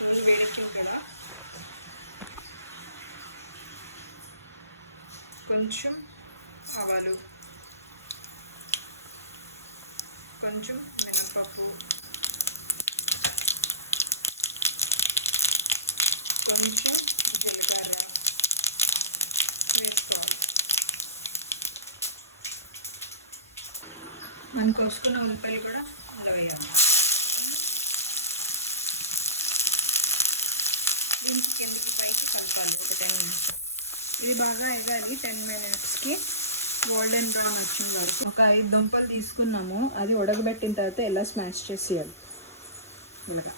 నూనె వేడెక్కింది కదా, కొంచెం ఆవాలు, కొంచెం మినపప్పు, కొంచెం జీలకర్ర వేసుకోవాలి. మనం కోసుకున్న ఉల్లిపాయలు కూడా ఇలా వేయాలి. దీనికి కిందకి పైకి కలపాలి ఒక 10 minutes. ఇది బాగా ఎగాలి 10 minutesకి గోల్డెన్ బ్రౌన్ వచ్చిన వరకు. ఒక 5 దుంపలు తీసుకున్నాము, అది ఉడకబెట్టిన తర్వాత ఎలా స్మాష్ చేసేయాలి ఇలాగా.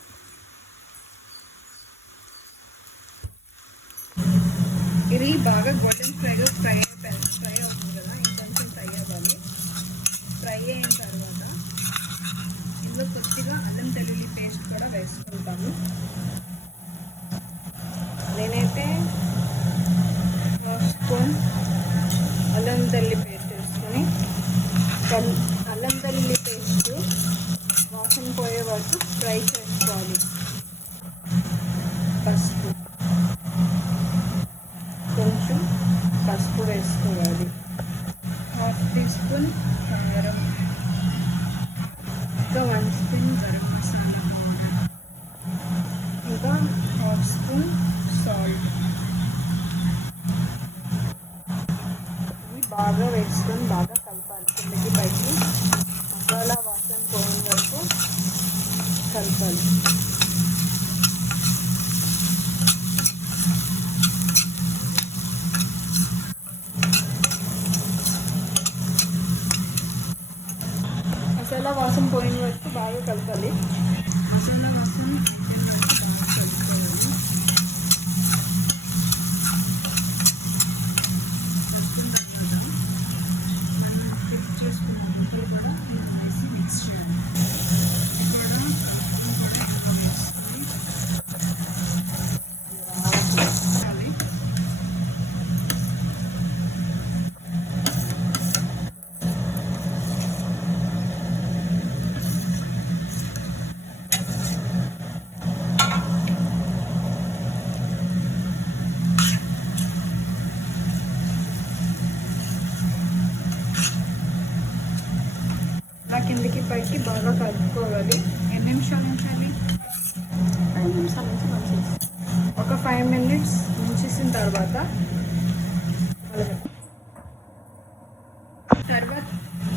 ఇది బాగా గోల్డెన్ ఫ్రై అవుతుంది కదా, ఇంకొంచెం ఫ్రై అవ్వాలి. ఫ్రై అయిన తర్వాత ఇందులో కొద్దిగా అల్లం వెల్లుల్లి పేస్ట్ కూడా వేసుకుంటాము. నేనైతే 1 స్పూన్ అల్లం వెల్లుల్లి పేస్ట్ వేసుకొని, అల్లం వెల్లుల్లి పేస్ట్ వాసన పోయే వరకు ఫ్రై చేసుకోవాలి. కొంచెం పసుపు వేసుకోవాలి. 1/2 teaspoon కారం, ఇంకా 1 స్పూన్ గరం మసాలా, ఇంకా 1/2 స్పూన్ సాల్ట్. ఇవి బాగా వేసుకొని బాగా కలపాలి. కిందకి పైకి మసాలా వాసన పోయిన వరకు కలపాలి. మసాలా వాసన పోయిన వరకు బాగా కలపాలి. మసాలా వాసన బాగా కలుపుకోవాలి. మనం క్లిక్ చేసుకున్నప్పుడు కూడా వేసి మిక్స్ చేయాలి. కిందకి పైకి బాగా కలుపుకోవాలి. ఎన్ని నిమిషాలు ఉంచాలి? 5 నిమిషాల నుంచి ఒక 5 minutes ఉంచేసిన తర్వాత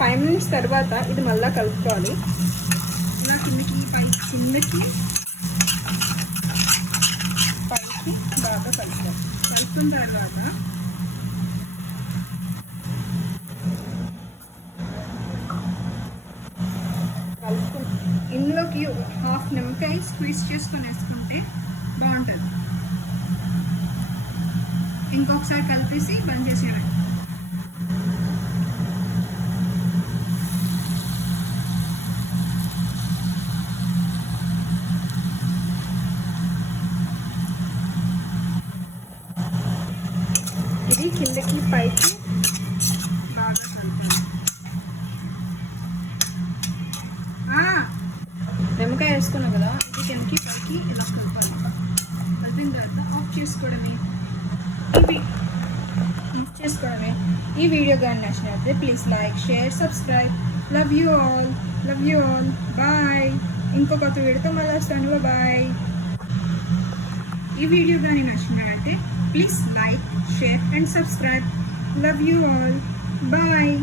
5 minutes తర్వాత ఇది మళ్ళీ కలుపుకోవాలి. ఇలా కిందకి పైకి బాగా కలుపుకోవాలి. కలుపుకున్న తర్వాత ఇందులోకి 1/2 నిమ్మకాయ స్క్వీజ్ చేసుకొని వేసుకుంటే బాగుంటుంది. ఇంకొకసారి కలిపేసి బంద్ చేసేయాలి. ఇది కిందకి పైకి బాగా కలుపుకోవాలి. నిమ్మకాయ వేసుకున్నాం కదా, ఇది కిందకి పైకి ఇలా కలపాలి. కలిపిన తర్వాత ఆఫ్ చేసుకోవడమే. ఈ వీడియో కానీ నచ్చినట్లయితే please like, share, subscribe. Love you all. Bye. ఇంకో కొత్త వీడియోతో మళ్ళీ వస్తాను. బాయ్. ఈ వీడియో కానీ నచ్చినట్లయితే please like, share and subscribe. Love you all. Bye.